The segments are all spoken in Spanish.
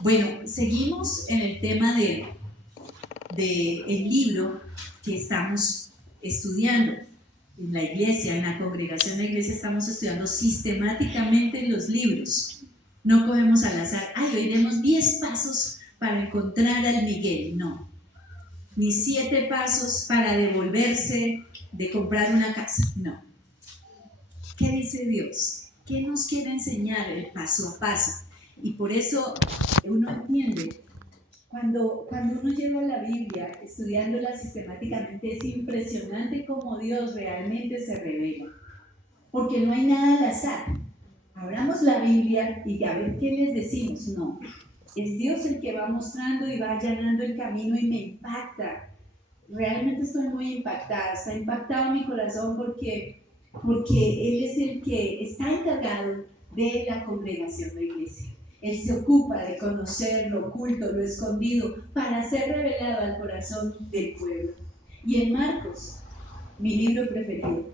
Bueno, seguimos en el tema de el libro que estamos estudiando en la iglesia, en la congregación de la iglesia estamos estudiando sistemáticamente los libros. No cogemos al azar, hoy demos 10 pasos para encontrar al Miguel, no. Ni 7 pasos para devolverse de comprar una casa, no. ¿Qué dice Dios? ¿Qué nos quiere enseñar el paso a paso? Y por eso uno entiende, cuando uno lleva la Biblia estudiándola sistemáticamente, es impresionante cómo Dios realmente se revela. Porque no hay nada al azar. Abramos la Biblia y a ver qué les decimos. No, es Dios el que va mostrando y va allanando el camino y me impacta. Realmente estoy muy impactada. Está impactado mi corazón porque Él es el que está encargado de la congregación de iglesia. Él se ocupa de conocer lo oculto, lo escondido, para ser revelado al corazón del pueblo. Y en Marcos, mi libro preferido,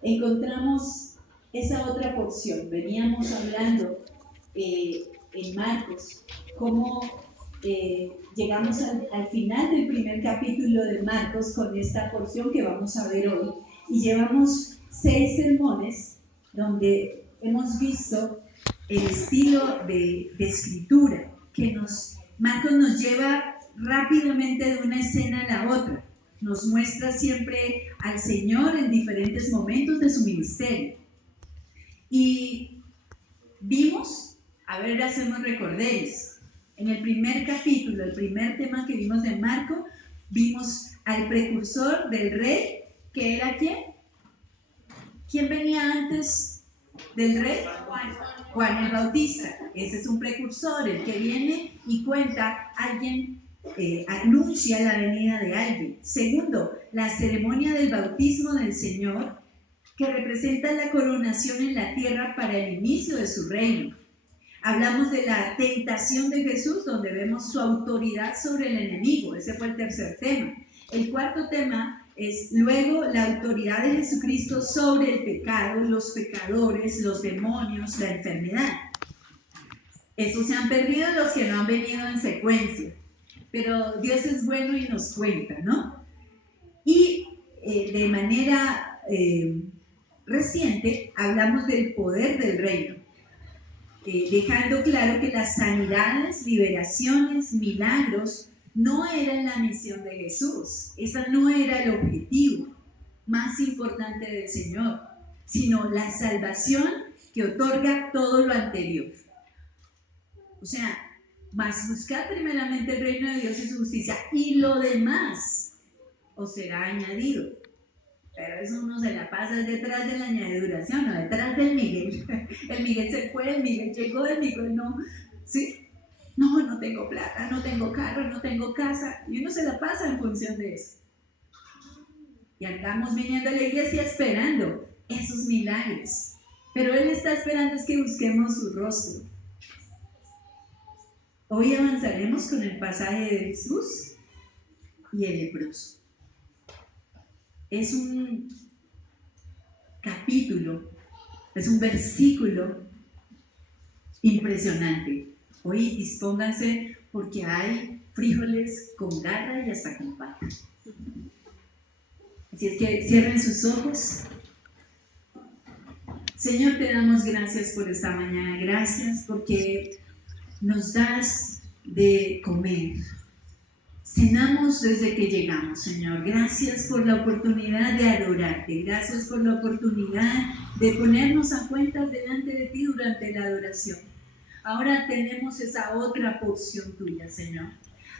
encontramos esa otra porción. Veníamos hablando en Marcos, cómo llegamos al final del primer capítulo de Marcos con esta porción que vamos a ver hoy. Y llevamos 6 sermones donde hemos visto el estilo de escritura que Marcos nos lleva rápidamente de una escena a la otra. Nos muestra siempre al Señor en diferentes momentos de su ministerio. Y vimos, a ver, hacemos recordéis, en el primer capítulo, el primer tema que vimos de Marco, vimos al precursor del rey, que era ¿quién? ¿Quién venía antes del rey? Juan el Bautista. Ese es un precursor, el que viene y cuenta, alguien anuncia la venida de alguien. Segundo, la ceremonia del bautismo del Señor, que representa la coronación en la tierra para el inicio de su reino. Hablamos de la tentación de Jesús, donde vemos su autoridad sobre el enemigo. Ese fue el tercer tema. El cuarto tema es luego la autoridad de Jesucristo sobre el pecado, los pecadores, los demonios, la enfermedad. Estos se han perdido los que no han venido en secuencia, pero Dios es bueno y nos cuenta, ¿no? Y de manera reciente hablamos del poder del reino, dejando claro que las sanidades, liberaciones, milagros no eran la misión de Jesús. Esa no era el objetivo más importante del Señor, sino la salvación que otorga todo lo anterior. O sea, mas buscad primeramente el reino de Dios y su justicia, y lo demás os será añadido. Pero eso uno se la pasa detrás de la añadidura, ¿sí o no? Detrás del Miguel. El Miguel se fue, el Miguel llegó, el Miguel no. ¿Sí? No tengo plata, no tengo carro, no tengo casa. Y uno se la pasa en función de eso. Y andamos viniendo a la iglesia esperando esos milagros. Pero Él está esperando es que busquemos su rostro. Hoy avanzaremos con el pasaje de Jesús y el leproso. Es un capítulo, es un versículo impresionante. Hoy dispónganse porque hay frijoles con garra y hasta con pata. Así es que cierren sus ojos. Señor, te damos gracias por esta mañana. Gracias porque nos das de comer. Cenamos desde que llegamos, Señor. Gracias por la oportunidad de adorarte. Gracias por la oportunidad de ponernos a cuentas delante de ti durante la adoración. Ahora tenemos esa otra porción tuya, Señor.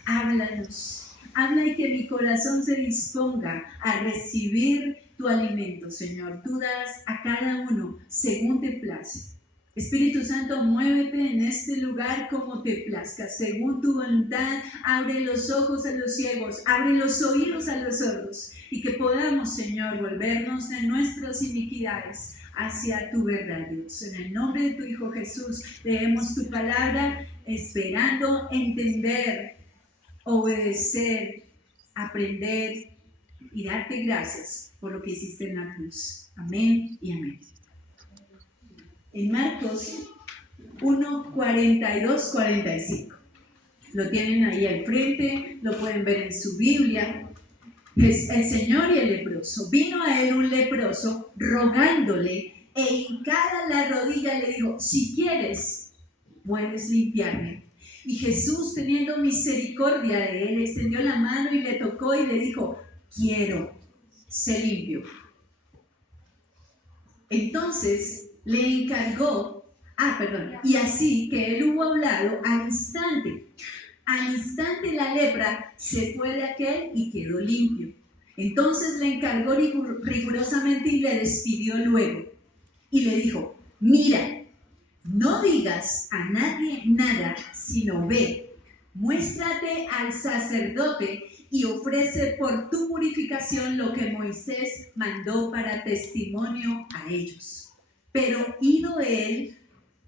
Háblanos. Habla y que mi corazón se disponga a recibir tu alimento, Señor. Tú das a cada uno según te place. Espíritu Santo, muévete en este lugar como te plazca, según tu voluntad. Abre los ojos a los ciegos, abre los oídos a los sordos, y que podamos, Señor, volvernos de nuestras iniquidades hacia tu verdad, Dios. En el nombre de tu Hijo Jesús, leemos tu palabra, esperando entender, obedecer, aprender y darte gracias por lo que hiciste en la cruz. Amén y amén. En Marcos 1:42-45. Lo tienen ahí al frente, lo pueden ver en su Biblia. Es el Señor y el leproso. Vino a él un leproso rogándole e hincada la rodilla le dijo: si quieres, puedes limpiarme. Y Jesús, teniendo misericordia de él, extendió la mano y le tocó y le dijo: quiero, sé limpio. Entonces le encargó, y así que él hubo hablado, al instante la lepra se fue de aquel y quedó limpio. Entonces le encargó rigurosamente y le despidió luego. Y le dijo: mira, no digas a nadie nada, sino ve, muéstrate al sacerdote y ofrece por tu purificación lo que Moisés mandó para testimonio a ellos. Pero ido él,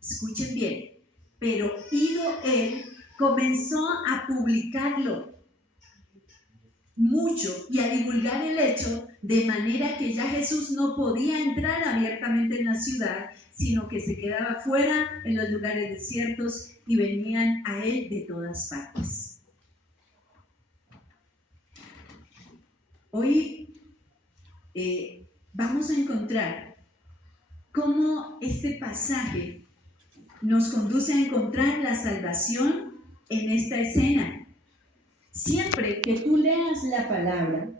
escuchen bien, comenzó a publicarlo mucho y a divulgar el hecho, de manera que ya Jesús no podía entrar abiertamente en la ciudad, sino que se quedaba fuera en los lugares desiertos y venían a él de todas partes. Hoy vamos a encontrar cómo este pasaje nos conduce a encontrar la salvación en esta escena. Siempre que tú leas la palabra,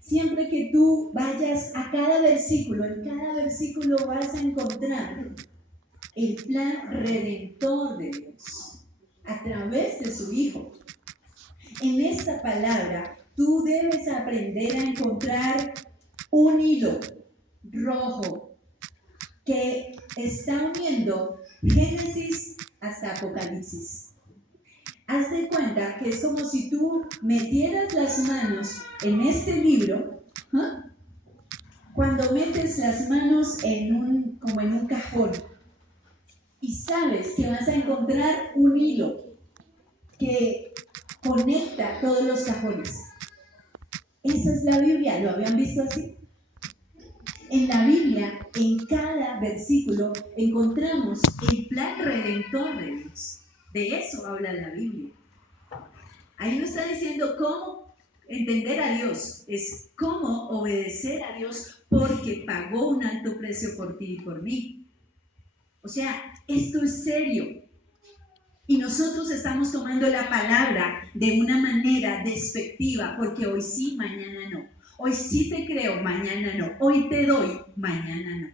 siempre que tú vayas a cada versículo, en cada versículo vas a encontrar el plan redentor de Dios a través de su Hijo. En esta palabra tú debes aprender a encontrar un hilo rojo que está uniendo Génesis hasta Apocalipsis. Haz de cuenta que es como si tú metieras las manos en este libro, cuando metes las manos como en un cajón, y sabes que vas a encontrar un hilo que conecta todos los cajones. Esa es la Biblia, ¿lo habían visto así? En la Biblia, en cada versículo, encontramos el plan redentor de Dios. De eso habla la Biblia. Ahí no está diciendo cómo entender a Dios, es cómo obedecer a Dios porque pagó un alto precio por ti y por mí. O sea, esto es serio. Y nosotros estamos tomando la palabra de una manera despectiva, porque hoy sí, mañana no. Hoy sí te creo, mañana no. Hoy te doy, mañana no.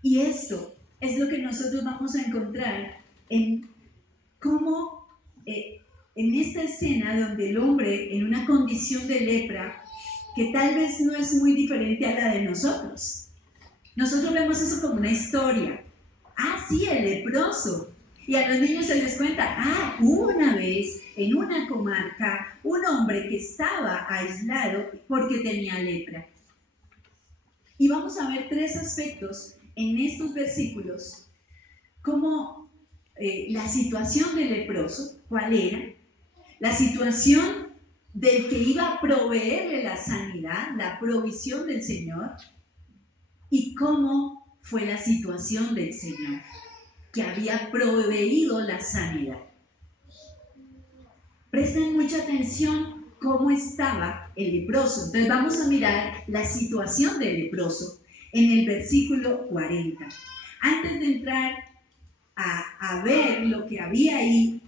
Y esto es lo que nosotros vamos a encontrar en cómo en esta escena donde el hombre en una condición de lepra, que tal vez no es muy diferente a la de nosotros. Nosotros vemos eso como una historia. Ah, sí, el leproso. Y a los niños se les cuenta, hubo una vez en una comarca un hombre que estaba aislado porque tenía lepra. Y vamos a ver tres aspectos en estos versículos, como la situación del leproso, ¿cuál era? La situación del que iba a proveerle la sanidad, la provisión del Señor, y cómo fue la situación del Señor, que había proveído la sanidad. Presten mucha atención cómo estaba el leproso. Entonces vamos a mirar la situación del leproso en el versículo 40. Antes de entrar a ver lo que había ahí,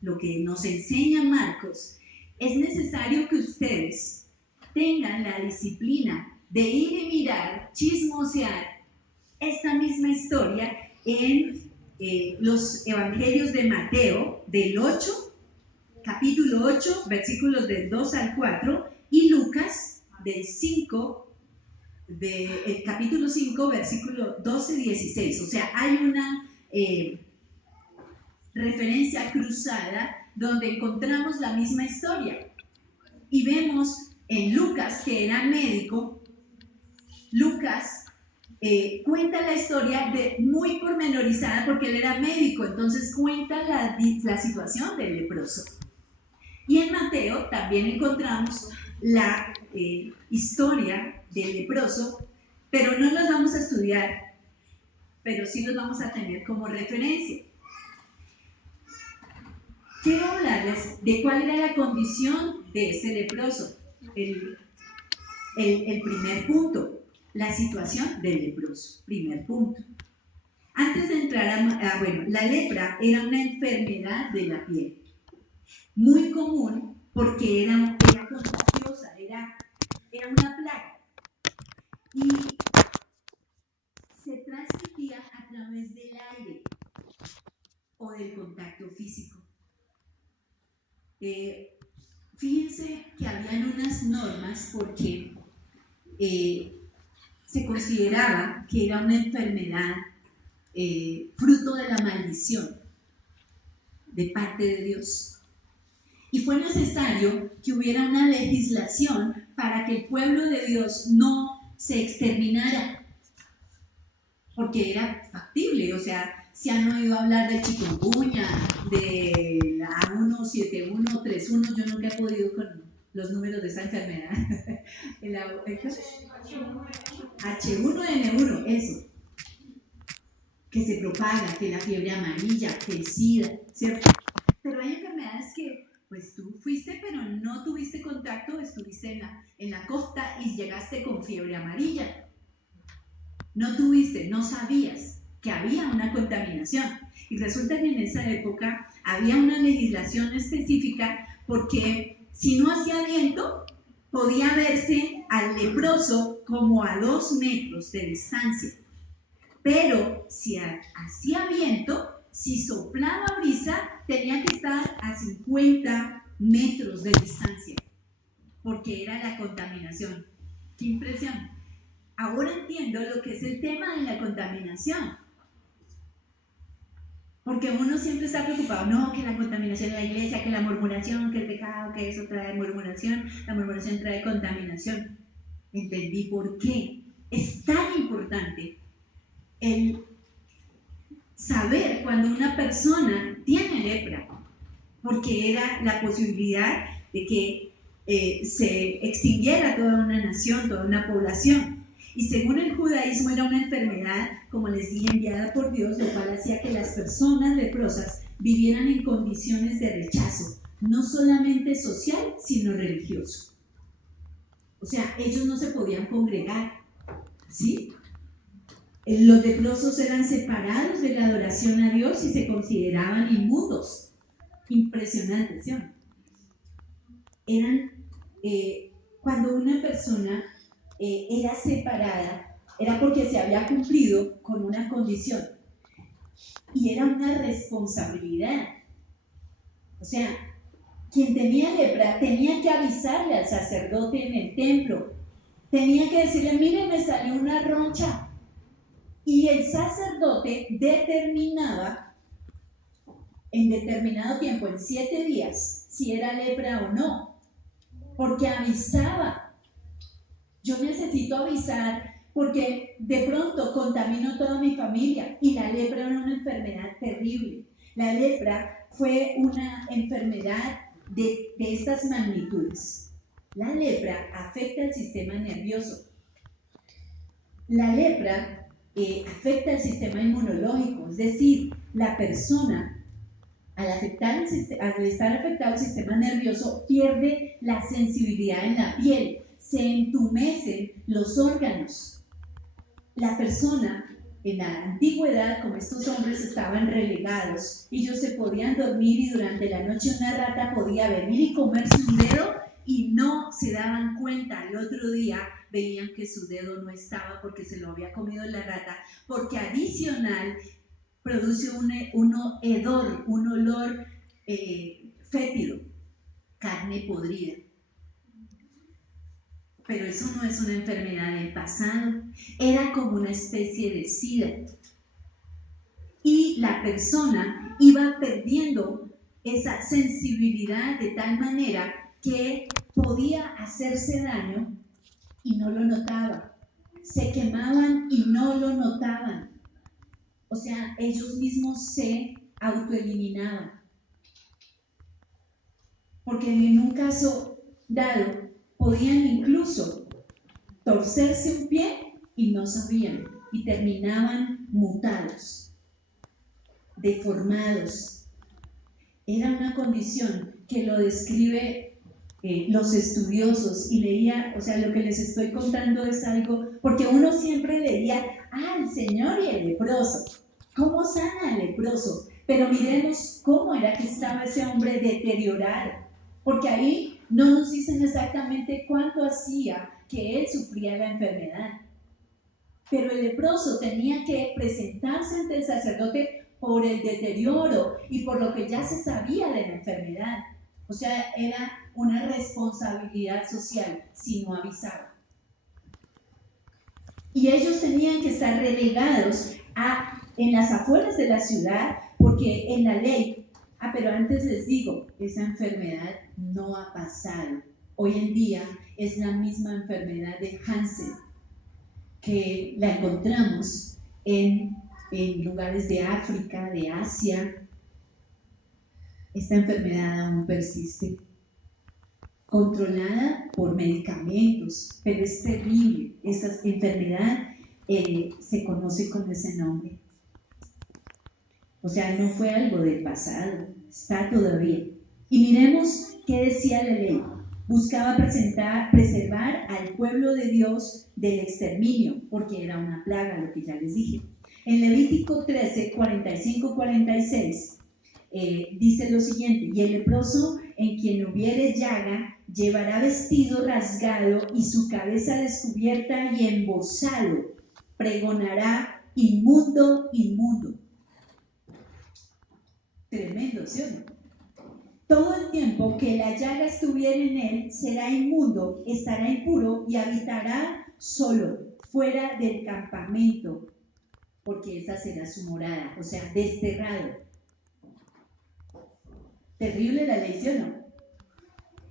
lo que nos enseña Marcos, es necesario que ustedes tengan la disciplina de ir y mirar, chismosear esta misma historia en los evangelios de Mateo, del 8, capítulo 8, versículos del 2 al 4, y Lucas, del 5, del capítulo 5, versículo 12-16. O sea, hay una referencia cruzada donde encontramos la misma historia. Y vemos en Lucas, que era médico, Lucas cuenta la historia muy pormenorizada porque él era médico, entonces cuenta la situación del leproso. Y en Mateo también encontramos la historia del leproso, pero no las vamos a estudiar pero sí los vamos a tener como referencia. Quiero hablarles de cuál era la condición de ese leproso. El primer punto, la situación del leproso. Primer punto. Antes de entrar la lepra era una enfermedad de la piel, muy común porque era contagiosa, era una plaga y se transmitía a través del aire o del contacto físico. Fíjense que habían unas normas porque se consideraba que era una enfermedad fruto de la maldición de parte de Dios. Y fue necesario que hubiera una legislación para que el pueblo de Dios no se exterminara, porque era factible. O sea, si han oído hablar de chikungunya, de la A17131, yo nunca he podido con los números de esa enfermedad. H1N1, eso, que se propaga, que la fiebre amarilla, que el SIDA, ¿cierto? Pero hay enfermedades que, pues tú fuiste, pero no tuviste contacto, estuviste en la costa y llegaste con fiebre amarilla. No tuviste, no sabías que había una contaminación. Y resulta que en esa época había una legislación específica porque si no hacía viento, podía verse al leproso como a 2 metros de distancia. Pero si hacía viento, si soplaba brisa, tenía que estar a 50 metros de distancia, porque era la contaminación. ¡Qué impresión! Ahora entiendo lo que es el tema de la contaminación. Porque uno siempre está preocupado, no, que la contaminación de la iglesia, que la murmuración, que el pecado, que eso trae murmuración, la murmuración trae contaminación. Entendí por qué es tan importante el saber cuando una persona tiene lepra, porque era la posibilidad de que se extinguiera toda una nación, toda una población. Y según el judaísmo era una enfermedad, como les dije, enviada por Dios, lo cual hacía que las personas leprosas vivieran en condiciones de rechazo, no solamente social, sino religioso. O sea, ellos no se podían congregar, ¿sí? Los leprosos eran separados de la adoración a Dios y se consideraban inmundos. Impresionante, ¿sí? Cuando una persona era separada, era porque se había cumplido con una condición y era una responsabilidad. O sea, quien tenía lepra tenía que avisarle al sacerdote en el templo, tenía que decirle, mire, me salió una roncha, y el sacerdote determinaba en determinado tiempo, en 7 días, si era lepra o no, porque avisaba. Yo necesito avisar porque de pronto contamino toda mi familia, y la lepra era una enfermedad terrible. La lepra fue una enfermedad de estas magnitudes. La lepra afecta al sistema nervioso. La lepra afecta al sistema inmunológico, es decir, la persona al estar afectado el sistema nervioso pierde la sensibilidad en la piel, se entumecen los órganos. La persona en la antigüedad, como estos hombres estaban relegados, ellos se podían dormir y durante la noche una rata podía venir y comerse un dedo y no se daban cuenta. Al otro día veían que su dedo no estaba porque se lo había comido la rata, porque adicional produce un hedor, un olor fétido, carne podrida. Pero eso no es una enfermedad del pasado, era como una especie de SIDA. Y la persona iba perdiendo esa sensibilidad de tal manera que podía hacerse daño y no lo notaba. Se quemaban y no lo notaban. O sea, ellos mismos se autoeliminaban. Porque en un caso dado, podían incluso torcerse un pie y no sabían, y terminaban mutados, deformados. Era una condición que lo describe los estudiosos, y leía, o sea, lo que les estoy contando es algo, porque uno siempre leía, el Señor y el leproso, ¿cómo sana al leproso? Pero miremos cómo era que estaba ese hombre deteriorado, porque ahí no nos dicen exactamente cuánto hacía que él sufría la enfermedad. Pero el leproso tenía que presentarse ante el sacerdote por el deterioro y por lo que ya se sabía de la enfermedad. O sea, era una responsabilidad social si no avisaba. Y ellos tenían que estar relegados en las afueras de la ciudad, porque en la ley, pero antes les digo, esa enfermedad no ha pasado. Hoy en día es la misma enfermedad de Hansen, que la encontramos en lugares de África, de Asia. Esta enfermedad aún persiste, controlada por medicamentos, pero es terrible. Esa enfermedad se conoce con ese nombre. O sea, no fue algo del pasado, está todavía. Y miremos qué decía la ley. Buscaba preservar al pueblo de Dios del exterminio, porque era una plaga, lo que ya les dije. En Levítico 13, 45-46, dice lo siguiente: y el leproso en quien hubiere llaga llevará vestido rasgado y su cabeza descubierta y embozado, pregonará: inmundo, inmundo. Tremendo, ¿sí o no? Todo el tiempo que la llaga estuviera en él será inmundo, estará impuro y habitará solo, fuera del campamento, porque esa será su morada, o sea, desterrado. Terrible la ley, ¿sí o no?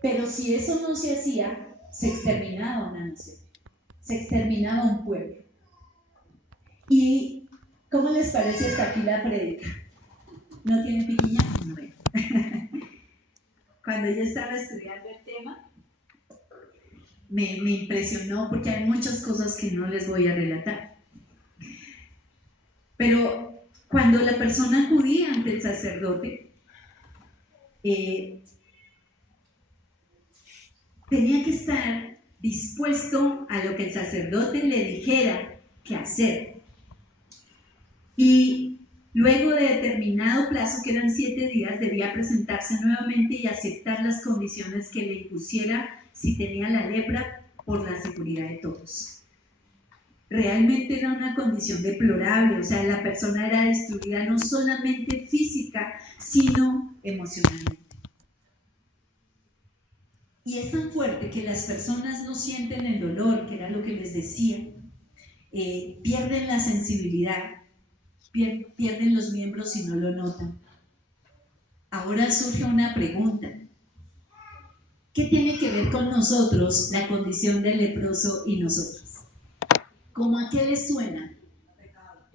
Pero si eso no se hacía, se exterminaba una nación, se exterminaba un pueblo. ¿Y cómo les parece hasta aquí la prédica? ¿No tiene piquiña? No veo. Cuando yo estaba estudiando el tema, me impresionó, porque hay muchas cosas que no les voy a relatar. Pero cuando la persona acudía ante el sacerdote, tenía que estar dispuesto a lo que el sacerdote le dijera que hacer. Y luego de determinado plazo, que eran 7 días, debía presentarse nuevamente y aceptar las condiciones que le impusiera si tenía la lepra, por la seguridad de todos. Realmente era una condición deplorable, o sea, la persona era destruida no solamente física, sino emocionalmente. Y es tan fuerte que las personas no sienten el dolor, que era lo que les decía, pierden la sensibilidad, pierden los miembros y no lo notan. Ahora surge una pregunta: ¿qué tiene que ver con nosotros la condición del leproso y nosotros? ¿Cómo a qué les suena?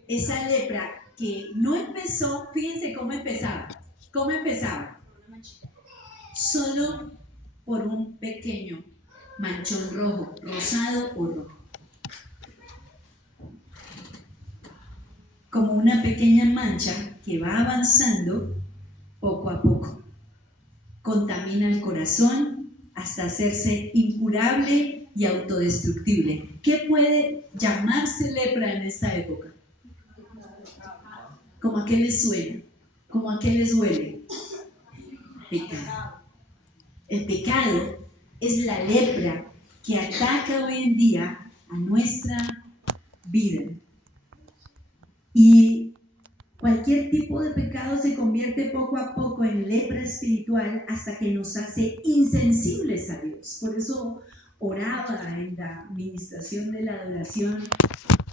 Esa lepra que no empezó, fíjense cómo empezaba. ¿Cómo empezaba? Solo por un pequeño manchón rojo, rosado o rojo. Como una pequeña mancha que va avanzando poco a poco. Contamina el corazón hasta hacerse incurable y autodestructible. ¿Qué puede llamarse lepra en esta época? ¿Cómo a qué les suena? ¿Cómo a qué les huele? Pecado. El pecado es la lepra que ataca hoy en día a nuestra vida. Y cualquier tipo de pecado se convierte poco a poco en lepra espiritual hasta que nos hace insensibles a Dios. Por eso oraba en la administración de la adoración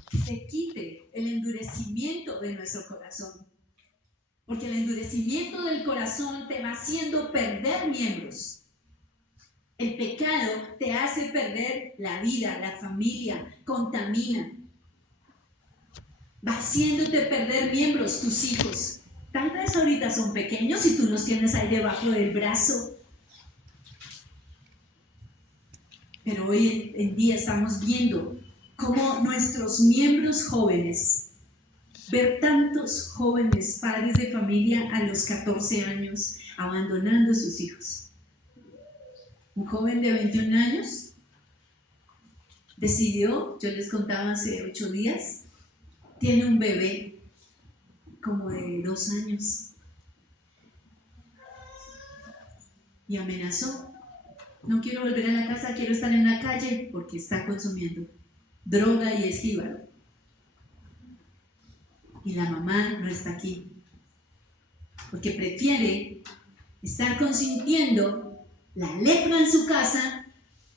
que se quite el endurecimiento de nuestro corazón. Porque el endurecimiento del corazón te va haciendo perder miembros. El pecado te hace perder la vida, la familia, contamina. Va haciéndote perder miembros, tus hijos. Tal vez ahorita son pequeños y tú los tienes ahí debajo del brazo. Pero hoy en día estamos viendo cómo nuestros miembros jóvenes ver tantos jóvenes, padres de familia a los 14 años, abandonando a sus hijos. Un joven de 21 años decidió, yo les contaba hace 8 días, tiene un bebé como de 2 años y amenazó: no quiero volver a la casa, quiero estar en la calle, porque está consumiendo droga y es jíbaro. Y la mamá no está aquí, porque prefiere estar consintiendo la lepra en su casa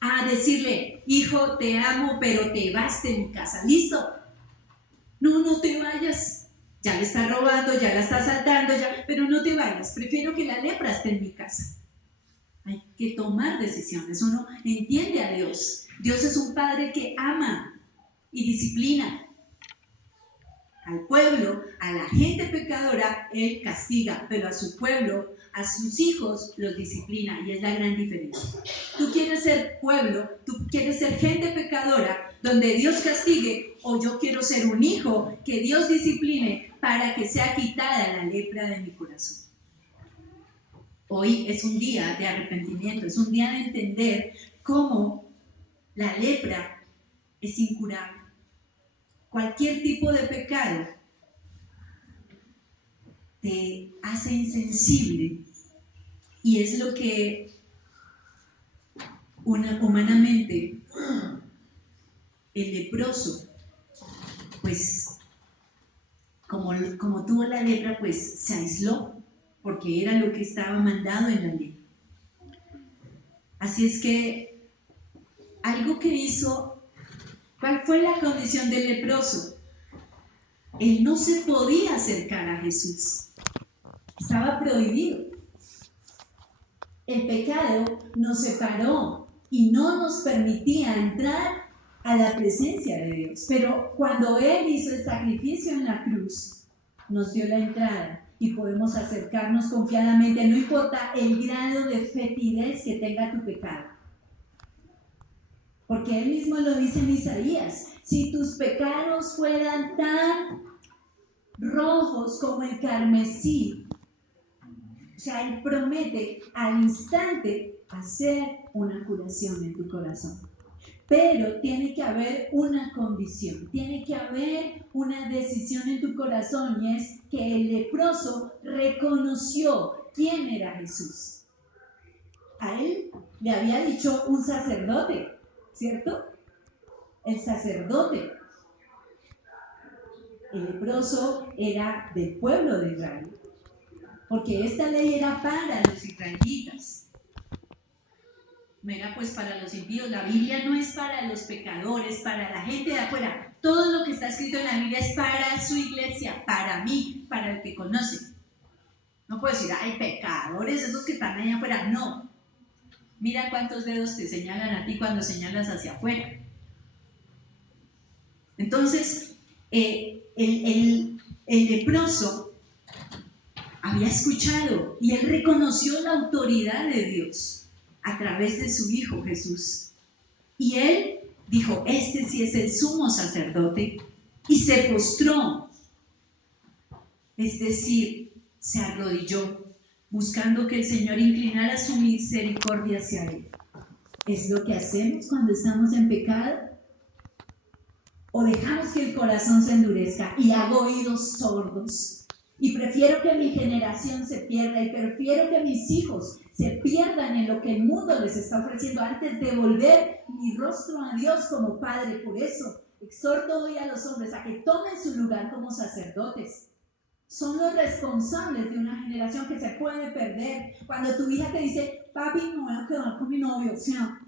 a decirle: hijo, te amo, pero te vas de mi casa. ¿Listo? No, no te vayas. Ya le está robando, ya la está asaltando, ya, pero no te vayas. Prefiero que la lepra esté en mi casa. Hay que tomar decisiones. Uno entiende a Dios. Dios es un padre que ama y disciplina. Al pueblo, a la gente pecadora, Él castiga, pero a su pueblo, a sus hijos, los disciplina, y es la gran diferencia. Tú quieres ser pueblo, tú quieres ser gente pecadora, donde Dios castigue, o yo quiero ser un hijo que Dios discipline para que sea quitada la lepra de mi corazón. Hoy es un día de arrepentimiento, es un día de entender cómo la lepra es incurable. Cualquier tipo de pecado te hace insensible, y es lo que humanamente el leproso, pues como tuvo la lepra, pues se aisló, porque era lo que estaba mandado en la ley. Así es que algo que hizo, ¿cuál fue la condición del leproso? Él no se podía acercar a Jesús. Estaba prohibido. El pecado nos separó y no nos permitía entrar a la presencia de Dios. Pero cuando Él hizo el sacrificio en la cruz, nos dio la entrada y podemos acercarnos confiadamente, no importa el grado de fetidez que tenga tu pecado. Porque Él mismo lo dice en Isaías: si tus pecados fueran tan rojos como el carmesí, o sea, Él promete al instante hacer una curación en tu corazón. Pero tiene que haber una condición, tiene que haber una decisión en tu corazón, y es que el leproso reconoció quién era Jesús. A él le había dicho un sacerdote, ¿cierto? El sacerdote. El leproso era del pueblo de Israel, porque esta ley era para los israelitas. No era pues para los impíos. La Biblia no es para los pecadores, para la gente de afuera. Todo lo que está escrito en la Biblia es para su iglesia, para mí, para el que conoce. No puedo decir: ay, pecadores, esos que están allá afuera. No. Mira cuántos dedos te señalan a ti cuando señalas hacia afuera. Entonces, el leproso había escuchado y él reconoció la autoridad de Dios a través de su Hijo Jesús. Y él dijo: este sí es el sumo sacerdote, y se postró, es decir, se arrodilló, buscando que el Señor inclinara su misericordia hacia él. ¿Es lo que hacemos cuando estamos en pecado? ¿O dejamos que el corazón se endurezca y hago oídos sordos? Y prefiero que mi generación se pierda, y prefiero que mis hijos se pierdan en lo que el mundo les está ofreciendo, antes de volver mi rostro a Dios como Padre. Por eso exhorto hoy a los hombres a que tomen su lugar como sacerdotes. Son los responsables de una generación que se puede perder. Cuando tu hija te dice: papi, me voy a quedar con mi novio, o sea,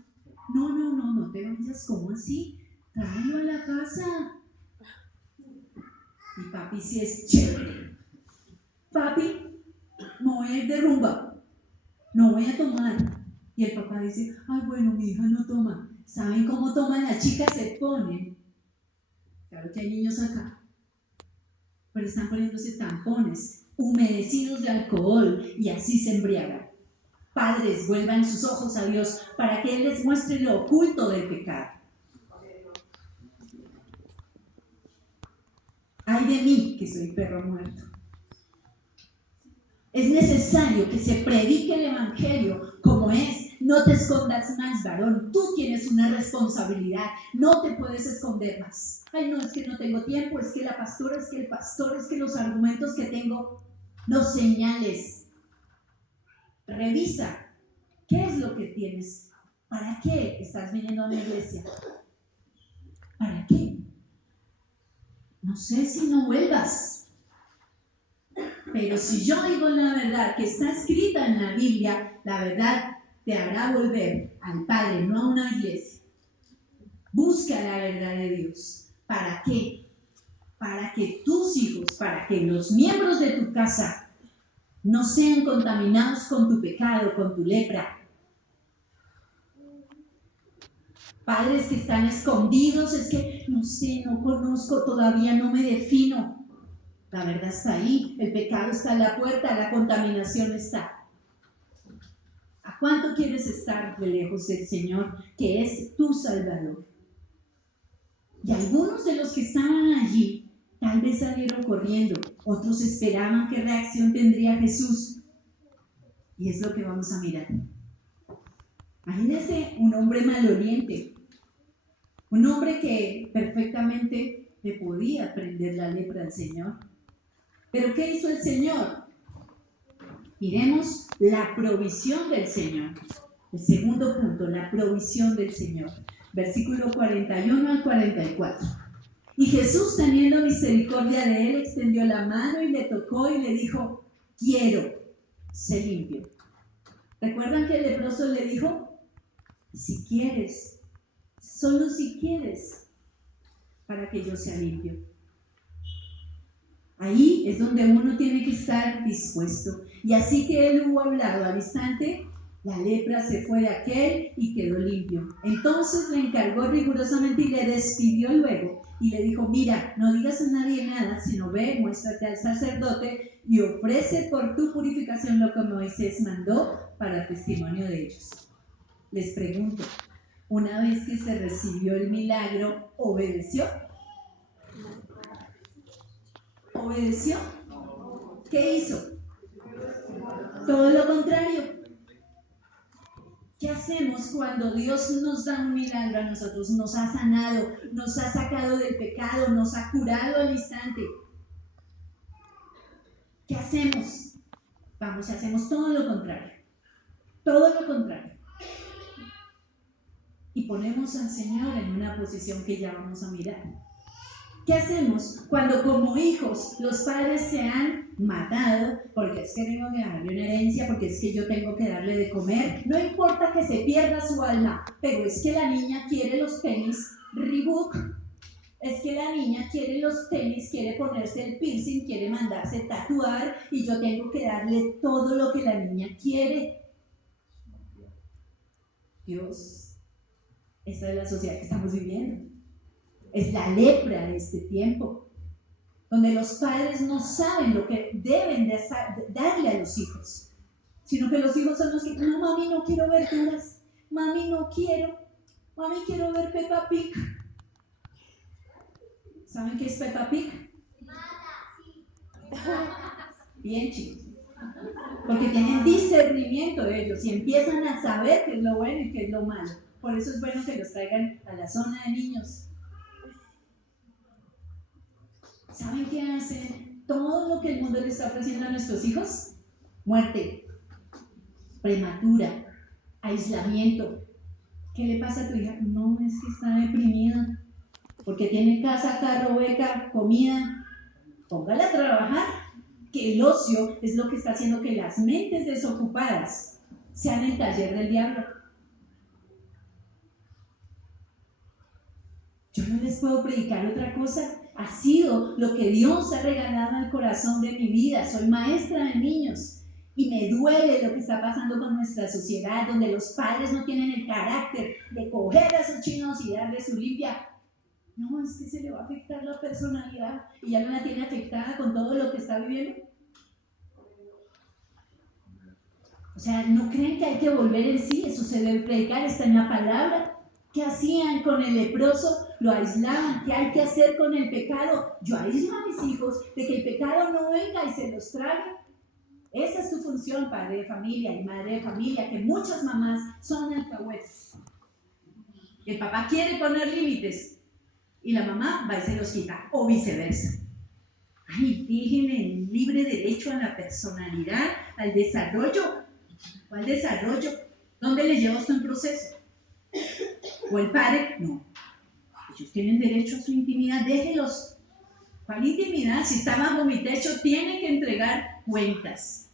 no te vayas. ¿Cómo así? Tráelo a la casa. Y papi sí es chévere. Papi, me voy a ir de rumba, no voy a tomar. Y el papá dice: ay, bueno, mi hija no toma. ¿Saben cómo toman las chicas? Se ponen, claro que hay niños acá, pero están poniéndose tampones humedecidos de alcohol, y así se embriagan. Padres, vuelvan sus ojos a Dios para que Él les muestre lo oculto del pecado. ay de mí que soy perro muerto. Es necesario que se predique el evangelio como es. No te escondas más, varón. Tú tienes una responsabilidad. No te puedes esconder más. Ay, no, es que no tengo tiempo. Es que la pastora, es que el pastor, es que los argumentos que tengo. No señales. Revisa. ¿Qué es lo que tienes? ¿Para qué estás viniendo a la iglesia? ¿Para qué? No sé si no vuelvas. Pero si yo digo la verdad que está escrita en la Biblia, la verdad te hará volver al Padre, no a una iglesia. Busca la verdad de Dios. ¿Para qué? Para que tus hijos, para que los miembros de tu casa no sean contaminados con tu pecado, con tu lepra. Padres que están escondidos, es que no sé, no conozco, todavía no me defino. La verdad está ahí, el pecado está en la puerta, la contaminación está. ¿A cuánto quieres estar de lejos del Señor, que es tu Salvador? Y algunos de los que estaban allí, tal vez salieron corriendo, otros esperaban qué reacción tendría Jesús. Y es lo que vamos a mirar. Imagínense un hombre maloliente, un hombre que perfectamente le podía prender la lepra al Señor. ¿Pero qué hizo el Señor? Miremos la provisión del Señor. El segundo punto, la provisión del Señor. Versículo 41 al 44. Y Jesús, teniendo misericordia de él, extendió la mano y le tocó y le dijo, quiero, sé limpio. ¿Recuerdan que el leproso le dijo? Si quieres, solo si quieres, para que yo sea limpio. Ahí es donde uno tiene que estar dispuesto. Y así que él hubo hablado al instante, la lepra se fue de aquel y quedó limpio. Entonces le encargó rigurosamente y le despidió luego. Y le dijo, mira, no digas a nadie nada, sino ve, muéstrate al sacerdote y ofrece por tu purificación lo que Moisés mandó para testimonio de ellos. Les pregunto, una vez que se recibió el milagro, ¿obedeció? ¿Obedeció? ¿Qué hizo? Todo lo contrario. ¿Qué hacemos cuando Dios nos da un milagro a nosotros? Nos ha sanado, nos ha sacado del pecado, nos ha curado al instante. ¿Qué hacemos? Vamos, hacemos todo lo contrario. Todo lo contrario. Y ponemos al Señor en una posición que ya vamos a mirar. ¿Qué hacemos cuando como hijos los padres se han matado porque es que tengo que darle una herencia, porque es que yo tengo que darle de comer? No importa que se pierda su alma, pero es que la niña quiere los tenis Reebok, es que la niña quiere los tenis, quiere ponerse el piercing, quiere mandarse tatuar y yo tengo que darle todo lo que la niña quiere. Dios, esta es la sociedad que estamos viviendo. Es la lepra de este tiempo, donde los padres no saben lo que deben de darle a los hijos, sino que los hijos son los que, no, mami, no quiero verduras, mami, no quiero, mami, quiero ver Peppa Pig. ¿Saben qué es Peppa Pig? Bien, chicos, porque tienen discernimiento de ellos y empiezan a saber qué es lo bueno y qué es lo malo. Por eso es bueno que los traigan a la zona de niños. ¿Saben qué hacen? Todo lo que el mundo le está ofreciendo a nuestros hijos: muerte, prematura, aislamiento. ¿Qué le pasa a tu hija? No, es que está deprimida, porque tiene casa, carro, beca, comida. Póngala a trabajar, que el ocio es lo que está haciendo que las mentes desocupadas sean el taller del diablo. Yo no les puedo predicar otra cosa. Ha sido lo que Dios ha regalado al corazón de mi vida. Soy maestra de niños y me duele lo que está pasando con nuestra sociedad, donde los padres no tienen el carácter de coger a sus chinos y darle su limpia. No, es que se le va a afectar la personalidad y ya no la tiene afectada con todo lo que está viviendo. O sea, ¿no creen que hay que volver en sí? Eso se debe predicar, está en la palabra. ¿Qué hacían con el leproso? lo aislaban. ¿Qué hay que hacer con el pecado? Yo aíslo a mis hijos de que el pecado no venga y se los trague. Esa es tu función, padre de familia y madre de familia, que muchas mamás son alcahuetes. El papá quiere poner límites y la mamá va y se los quita, o viceversa. Ay, déjenle el libre derecho a la personalidad, al desarrollo. ¿Cuál desarrollo? ¿Dónde les lleva esto en proceso? ¿O el padre? No. Ellos tienen derecho a su intimidad, déjenlos. ¿Cuál intimidad? Si está bajo mi techo, tiene que entregar cuentas.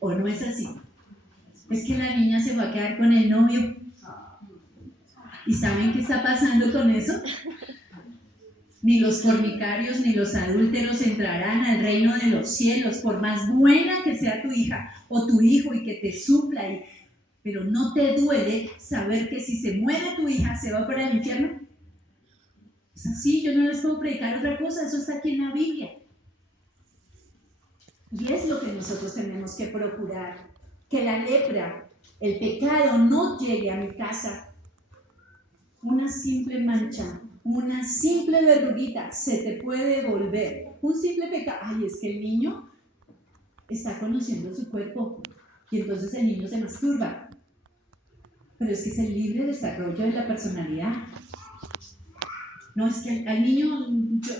¿O no es así? Es que la niña se va a quedar con el novio. ¿Y saben qué está pasando con eso? Ni los fornicarios ni los adúlteros entrarán al reino de los cielos, por más buena que sea tu hija o tu hijo y que te supla. Pero no te duele saber que si se muere tu hija, se va para el infierno. Es así, yo no les puedo predicar otra cosa, eso está aquí en la Biblia. Y es lo que nosotros tenemos que procurar, que la lepra, el pecado no llegue a mi casa. Una simple mancha, una simple verruguita se te puede volver. Un simple pecado. Ay, es que el niño está conociendo su cuerpo y entonces el niño se masturba. Pero es que es el libre desarrollo de la personalidad. No, es que al niño,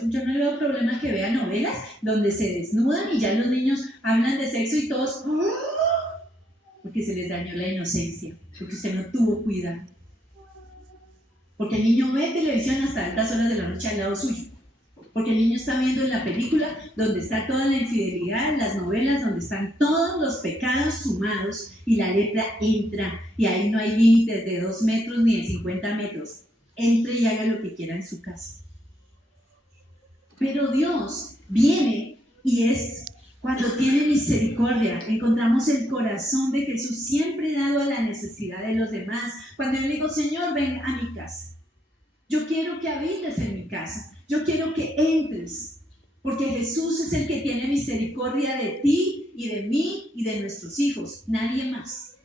yo no le veo problema que vea novelas donde se desnudan y ya los niños hablan de sexo y todos, porque se les dañó la inocencia, porque usted no tuvo cuidado. Porque el niño ve televisión hasta altas horas de la noche al lado suyo. Porque el niño está viendo en la película donde está toda la infidelidad, las novelas donde están todos los pecados sumados y la lepra entra. Y ahí no hay límites de 2 metros ni de 50 metros. Entre y haga lo que quiera en su casa. Pero Dios viene y es cuando tiene misericordia. Encontramos el corazón de Jesús siempre dado a la necesidad de los demás. Cuando yo digo, Señor, ven a mi casa. Yo quiero que habites en mi casa. Yo quiero que entres. Porque Jesús es el que tiene misericordia de ti y de mí y de nuestros hijos. Nadie más.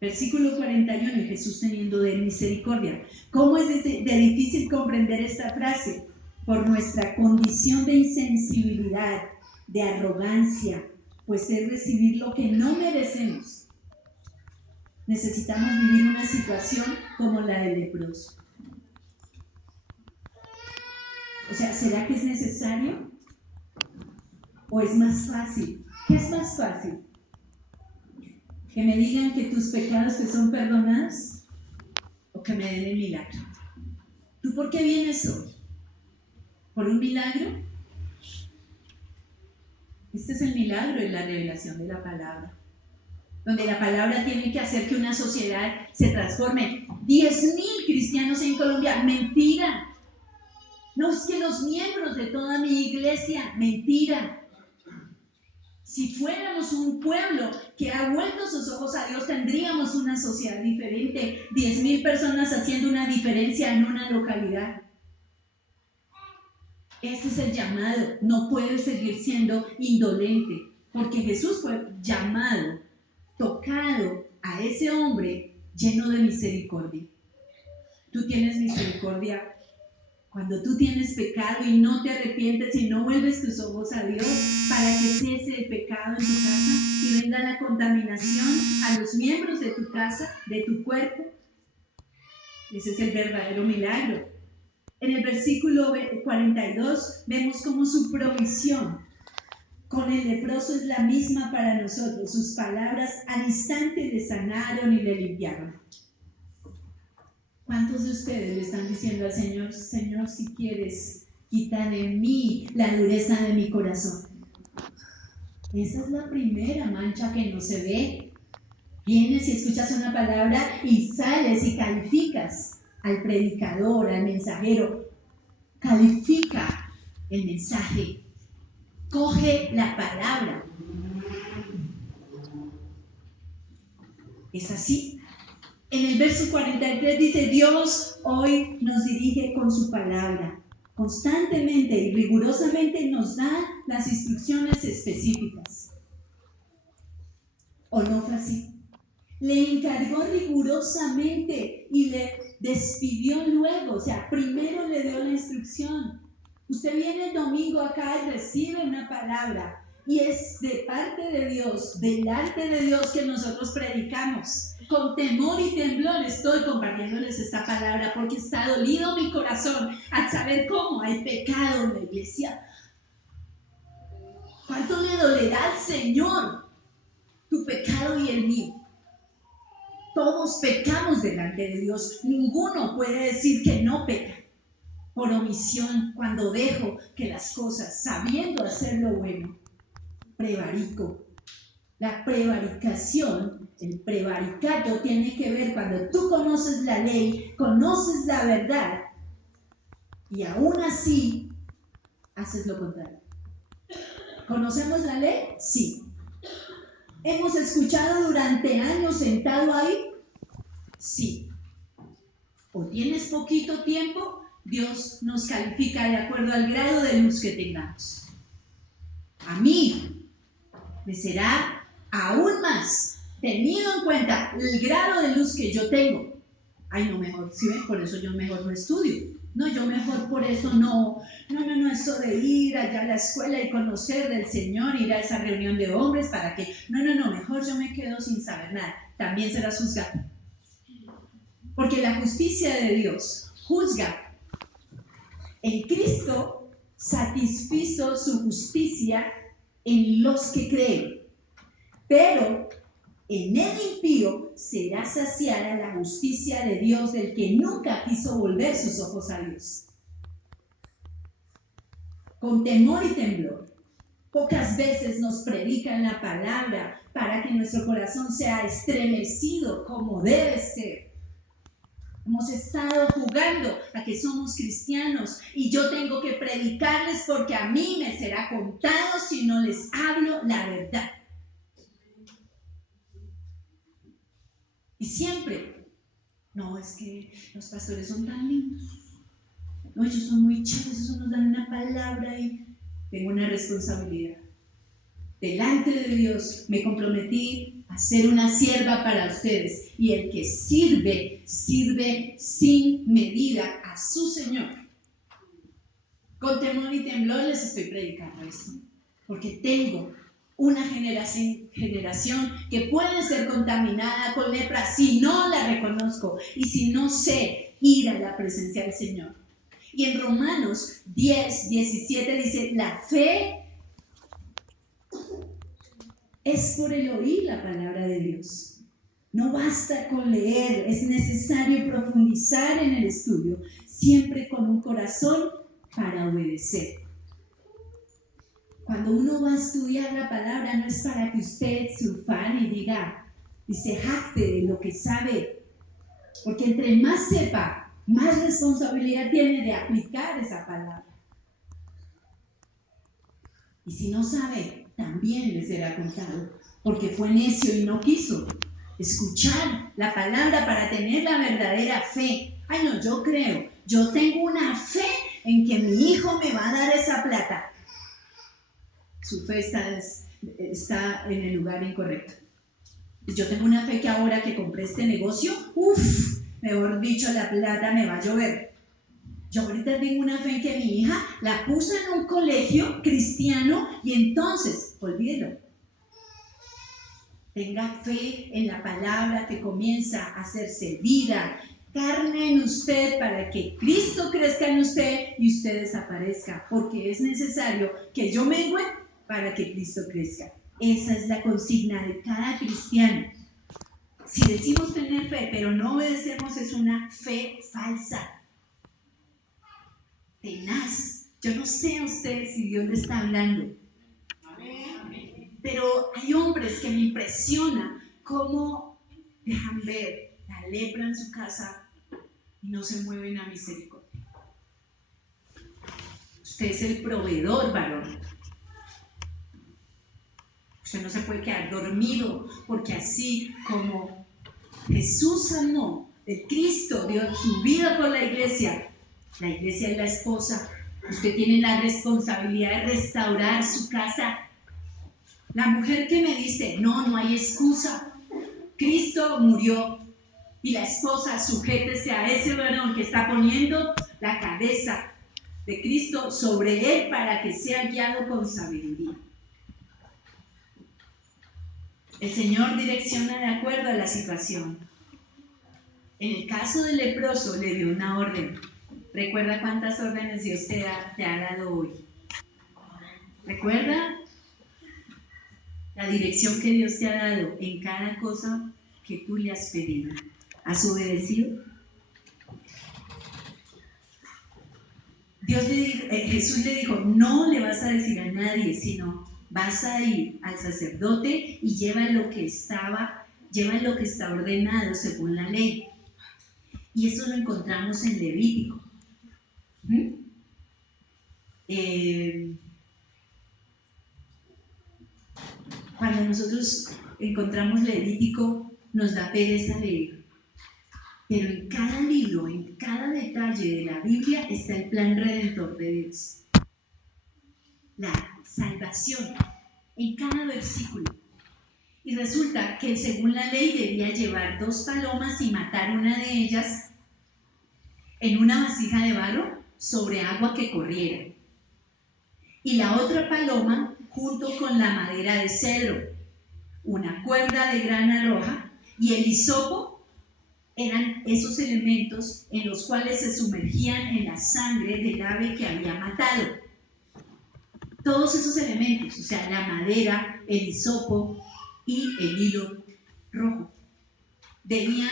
Versículo 41, y Jesús teniendo de misericordia. ¿Cómo es de difícil comprender esta frase? Por nuestra condición de insensibilidad, de arrogancia, pues es recibir lo que no merecemos. Necesitamos vivir una situación como la del leproso. O sea, ¿será que es necesario? ¿O es más fácil? ¿Qué es más fácil? ¿Que me digan que tus pecados te son perdonados? ¿O que me den el milagro? ¿Tú por qué vienes hoy? ¿Por un milagro? Este es el milagro de la revelación de la palabra. Donde la palabra tiene que hacer que una sociedad se transforme. 10,000 cristianos en Colombia. Mentira. No, es que los miembros de toda mi iglesia. Mentira. Si fuéramos un pueblo que ha vuelto sus ojos a Dios, tendríamos una sociedad diferente. 10,000 personas haciendo una diferencia en una localidad. Este es el llamado. No puedes seguir siendo indolente, porque Jesús fue llamado, tocado a ese hombre lleno de misericordia. Tú tienes misericordia cuando tú tienes pecado y no te arrepientes y no vuelves tus ojos a Dios para que cese el pecado en tu casa y venga la contaminación a los miembros de tu casa, de tu cuerpo. Ese es el verdadero milagro. En el versículo 42 vemos cómo su provisión con el leproso es la misma para nosotros. Sus palabras al instante le sanaron y le limpiaron. ¿Cuántos de ustedes le están diciendo al Señor, Señor, si quieres, quita de mí la dureza de mi corazón? Esa es la primera mancha que no se ve. Vienes y escuchas una palabra y sales y calificas al predicador, al mensajero. Califica el mensaje. Coge la palabra. ¿Es así? En el verso 43 dice, Dios hoy nos dirige con su palabra. Constantemente y rigurosamente nos da las instrucciones específicas. ¿O no fue así? le encargó rigurosamente y le despidió luego. O sea, primero le dio la instrucción. Usted viene el domingo acá y recibe una palabra y es de parte de Dios, delante de Dios que nosotros predicamos. Con temor y temblor estoy compartiéndoles esta palabra porque está dolido mi corazón al saber cómo hay pecado en la iglesia. ¿Cuánto le dolerá al Señor tu pecado y el mío? Todos pecamos delante de Dios. Ninguno puede decir que no peca. Por omisión, cuando dejo que las cosas, sabiendo hacer lo bueno, prevarico. La prevaricación, el prevaricato tiene que ver cuando tú conoces la ley, conoces la verdad y aún así haces lo contrario. ¿Conocemos la ley? Sí. ¿Hemos escuchado durante años sentado ahí? Sí. ¿O tienes poquito tiempo? Dios nos califica de acuerdo al grado de luz que tengamos. A mí me será aún más, teniendo en cuenta el grado de luz que yo tengo. Ay, no, mejor, ¿sí ven? Por eso yo mejor no estudio. No, yo mejor por eso no, eso de ir allá a la escuela y conocer del Señor, ir a esa reunión de hombres para que, mejor yo me quedo sin saber nada. También serás juzgado. Porque la justicia de Dios juzga. En Cristo satisfizo su justicia en los que creen, pero en el impío será saciada la justicia de Dios del que nunca quiso volver sus ojos a Dios. Con temor y temblor, pocas veces nos predican la palabra para que nuestro corazón sea estremecido como debe ser. Hemos estado jugando a que somos cristianos y yo tengo que predicarles porque a mí me será contado si no les hablo la verdad. Y siempre, no, es que los pastores son tan lindos. No, ellos son muy chéveres, ellos nos dan una palabra y tengo una responsabilidad. Delante de Dios me comprometí a ser una sierva para ustedes. Y el que sirve, sirve sin medida a su Señor. Con temor y temblor les estoy predicando esto. Porque tengo una generación que puede ser contaminada con lepra si no la reconozco y si no sé ir a la presencia del Señor. Y en Romanos 10, 17 dice, la fe es por el oír la palabra de Dios. No basta con leer, es necesario profundizar en el estudio, siempre con un corazón para obedecer. Cuando uno va a estudiar la palabra, no es para que usted se ufane y diga, y se jacte de lo que sabe, porque entre más sepa, más responsabilidad tiene de aplicar esa palabra. Y si no sabe, también le será contado, porque fue necio y no quiso escuchar la palabra para tener la verdadera fe. Ay, no, yo creo, yo tengo una fe en que mi hijo me va a dar esa plata. Su fe está en el lugar incorrecto. Yo tengo una fe que ahora que compré este negocio, mejor dicho, la plata me va a llover. Yo ahorita tengo una fe en que mi hija la puso en un colegio cristiano y entonces, olvídelo. Tenga fe en la palabra que comienza a hacerse vida, carne en usted para que Cristo crezca en usted y usted desaparezca, porque es necesario que yo mengue para que Cristo crezca. Esa es la consigna de cada cristiano. Si decimos tener fe, pero no obedecemos, es una fe falsa. Tenaz. Yo no sé a ustedes si Dios le está hablando. Pero hay hombres que me impresionan cómo dejan ver la lepra en su casa y no se mueven a misericordia. Usted es el proveedor, varón. Usted no se puede quedar dormido, porque así como Jesús amó, el Cristo dio su vida por la iglesia es la esposa. Usted tiene la responsabilidad de restaurar su casa. La mujer que me dice, no hay excusa. Cristo murió y la esposa sujétese a ese varón que está poniendo la cabeza de Cristo sobre él para que sea guiado con sabiduría. El Señor direcciona de acuerdo a la situación. En el caso del leproso le dio una orden. ¿Recuerda cuántas órdenes Dios te ha dado hoy? ¿Recuerda la dirección que Dios te ha dado en cada cosa que tú le has pedido? ¿Has obedecido? Jesús le dijo, no le vas a decir a nadie, sino vas a ir al sacerdote y lleva lo que está ordenado según la ley. Y eso lo encontramos en Levítico. Cuando nosotros encontramos Levítico, nos da pereza leer. Pero en cada libro, en cada detalle de la Biblia está el plan redentor de Dios. La salvación en cada versículo. Y resulta que según la ley debía llevar 2 palomas y matar una de ellas en una vasija de barro sobre agua que corriera. Y la otra paloma junto con la madera de cedro, una cuerda de grana roja y el hisopo eran esos elementos en los cuales se sumergían en la sangre del ave que había matado. Todos esos elementos, o sea, la madera, el hisopo y el hilo rojo, debían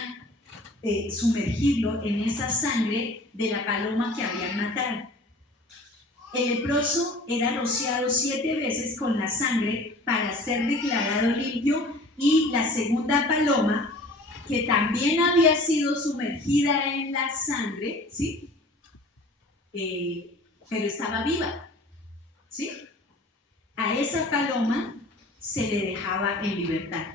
sumergirlo en esa sangre de la paloma que habían matado. El leproso era rociado 7 veces con la sangre para ser declarado limpio, y la segunda paloma, que también había sido sumergida en la sangre, ¿sí? Pero estaba viva, ¿sí? A esa paloma se le dejaba en libertad.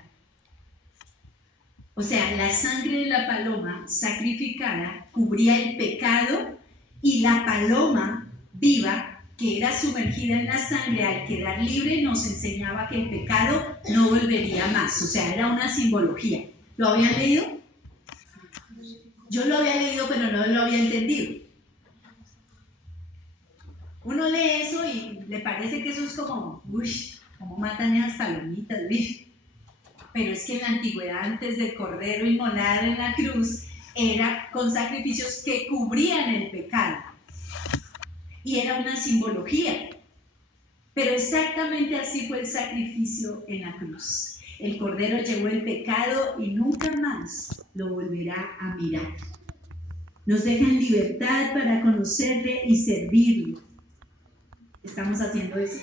O sea, la sangre de la paloma sacrificada cubría el pecado, y la paloma viva, que era sumergida en la sangre, al quedar libre nos enseñaba que el pecado no volvería más. O sea, era una simbología. ¿Lo habían leído? Yo lo había leído, pero no lo había entendido. Uno lee eso y le parece que eso es como, uy, ¿cómo matan esas palomitas? Uy. Pero es que en la antigüedad, antes del cordero inmolado en la cruz, era con sacrificios que cubrían el pecado. Y era una simbología. Pero exactamente así fue el sacrificio en la cruz. El cordero llevó el pecado y nunca más lo volverá a mirar. Nos deja en libertad para conocerle y servirle. Estamos haciendo eso.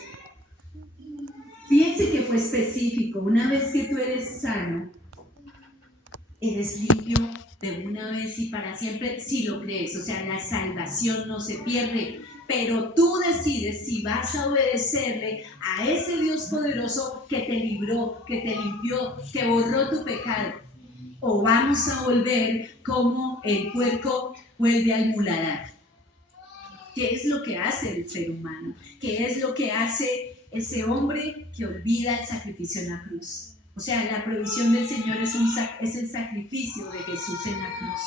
Fíjense que fue específico. Una vez que tú eres sano, eres limpio de una vez y para siempre, si lo crees. O sea, la salvación no se pierde, pero tú decides si vas a obedecerle a ese Dios poderoso que te libró, que te limpió, que borró tu pecado, o vamos a volver como el puerco vuelve al muladar. ¿Qué es lo que hace el ser humano? ¿Qué es lo que hace ese hombre que olvida el sacrificio en la cruz? O sea, la provisión del Señor es el sacrificio de Jesús en la cruz.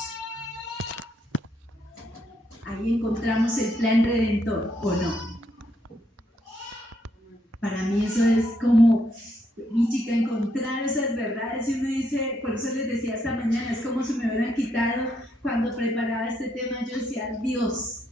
Ahí encontramos el plan redentor, ¿o no? Para mí eso es como, mi chica, encontrar esas verdades, y uno dice, por eso les decía esta mañana, es como si me hubieran quitado, cuando preparaba este tema, yo decía, Dios,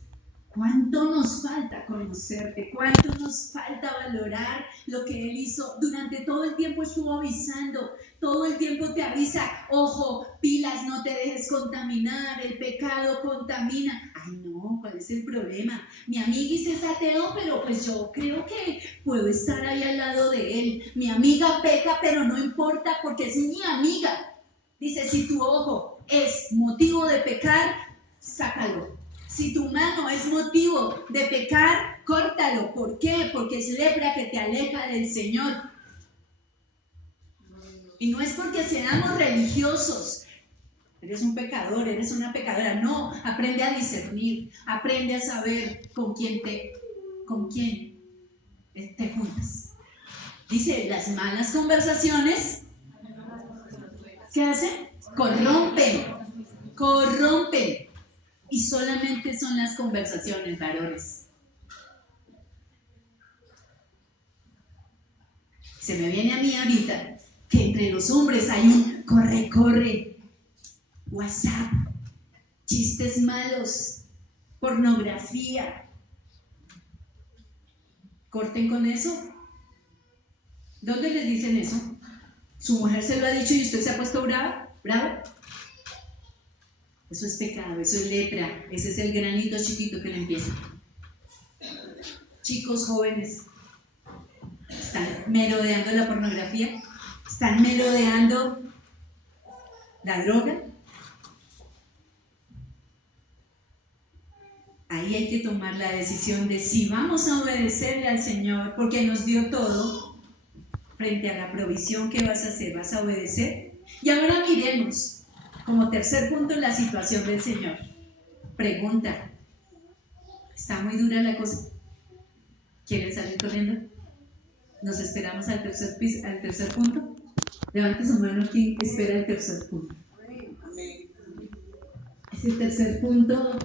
¿cuánto nos falta conocerte? ¿Cuánto nos falta valorar lo que Él hizo? Durante todo el tiempo estuvo avisando, todo el tiempo te avisa, ojo, pilas, no te dejes contaminar, el pecado contamina. Ay no, ¿cuál es el problema? Mi amiguis es ateo, pero pues yo creo que puedo estar ahí al lado de él. Mi amiga peca, pero no importa porque es mi amiga. Dice, si tu ojo es motivo de pecar, sácalo. Si tu mano es motivo de pecar, córtalo. ¿Por qué? Porque es lepra que te aleja del Señor. Y no es porque seamos religiosos. Eres un pecador, eres una pecadora. No, aprende a discernir, aprende a saber con quién te juntas. Dice, las malas conversaciones, ¿qué hacen? Corrompen. Y solamente son las conversaciones, varones. Se me viene a mí ahorita que entre los hombres hay un corre, WhatsApp, chistes malos, pornografía. Corten con eso. ¿Dónde les dicen eso? ¿Su mujer se lo ha dicho y usted se ha puesto bravo? Eso es pecado, eso es lepra, ese es el granito chiquito que le empieza. Chicos jóvenes, ¿están merodeando la pornografía? ¿Están merodeando la droga? Ahí hay que tomar la decisión de si vamos a obedecerle al Señor porque nos dio todo frente a la provisión que vas a hacer, ¿vas a obedecer? Y ahora miremos como tercer punto la situación del Señor. Pregunta, ¿está muy dura la cosa? ¿Quieren salir corriendo? ¿Nos esperamos al tercer punto? Levante su mano quien espera el tercer punto. Ese tercer punto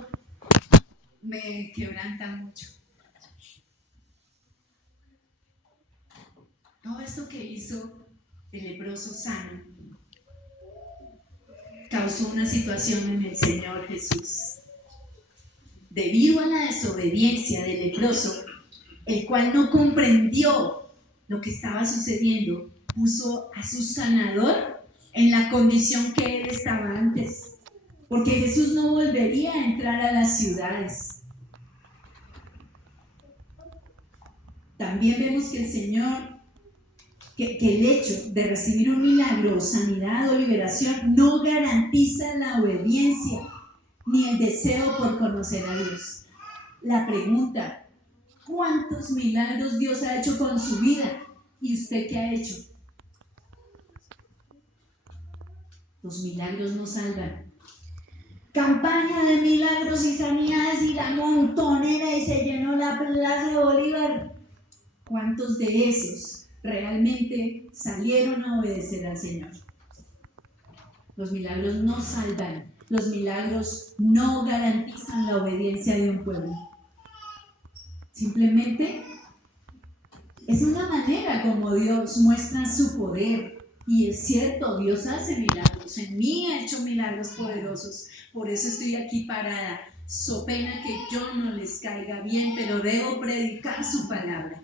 me quebranta mucho. Todo esto que hizo el leproso sano causó una situación en el Señor Jesús. Debido a la desobediencia del leproso, el cual no comprendió lo que estaba sucediendo, puso a su sanador en la condición que él estaba antes, porque Jesús no volvería a entrar a las ciudades. También vemos que el Señor, que el hecho de recibir un milagro, sanidad o liberación no garantiza la obediencia ni el deseo por conocer a Dios. La pregunta, ¿cuántos milagros Dios ha hecho con su vida? ¿Y usted qué ha hecho? Los milagros no salvan. Campaña de milagros y sanidades y la montonera y se llenó la plaza de Bolívar. ¿Cuántos de esos realmente salieron a obedecer al Señor? Los milagros no salvan. Los milagros no garantizan la obediencia de un pueblo. Simplemente es una manera como Dios muestra su poder. Y es cierto, Dios hace milagros. En mí ha hecho milagros poderosos. Por eso estoy aquí parada. So pena que yo no les caiga bien, pero debo predicar su palabra.